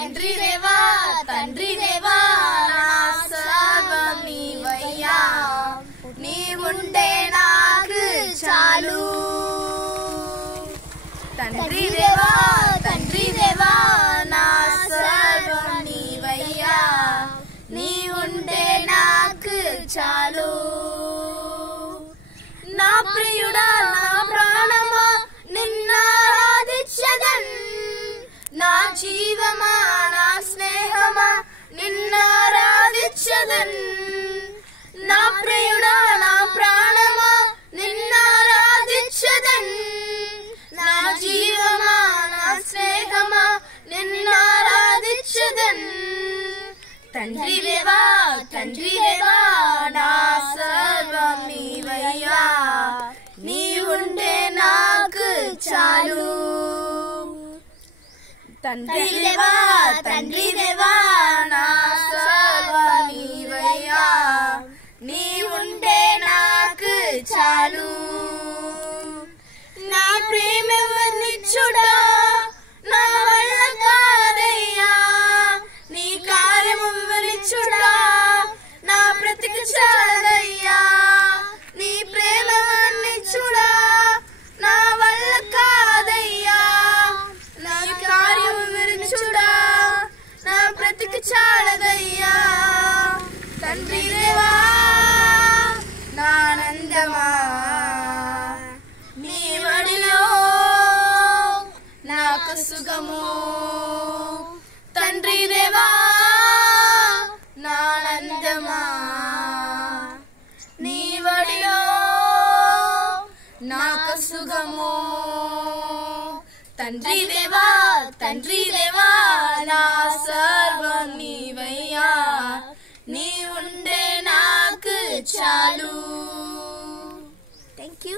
తండ్రి దేవా తండ్రి దేవా నా సర్వం నీవయ్యా, నీవుంటే నాకు చాలు. తండ్రి దేవా నా సర్వం నీవయ్యా, నీవుంటే నాకు చాలు. నా ప్రియుడా నా ప్రాణమా నిన్నారాధించెదన్, నా జీవమా నా స్నేహమా నిన్నారాధించెదన్. నా ప్రియుడా నా ప్రాణమా నిన్నారాధించెదన్, నా జీవమా నా స్నేహమా నిన్నారాధించెదన్. తండ్రి దేవా నా సర్వం నీవయ్యా, నీవుంటే నాకు చాలు. తండ్రి దేవా నా సర్వం నీవయ్యా, నీవుంటే నాకు చాలు. నా ప్రేమెవర్నిచ్చుడా నా వల్ల కాదయ్యా, నీ కార్యము వివరించుడా నా బ్రతికి చాలయ్యా. నీ ప్రేమెవర్నిచ్చుడా నా వల్ల కాదయ్యా, నా కార్యము వివరించుడా నా బ్రతికి చాలదయ్యా. తండ్రి దేవా నా ఆనందమా నీ వడిలో నాకు సుఖము. తండ్రి దేవా నా ఆనందమా నీ వడిలో నాకు సుఖము. తండ్రి దేవా నా సర్వం నీవయ్యా, నీవుండే నాకు చాలు. Thank you.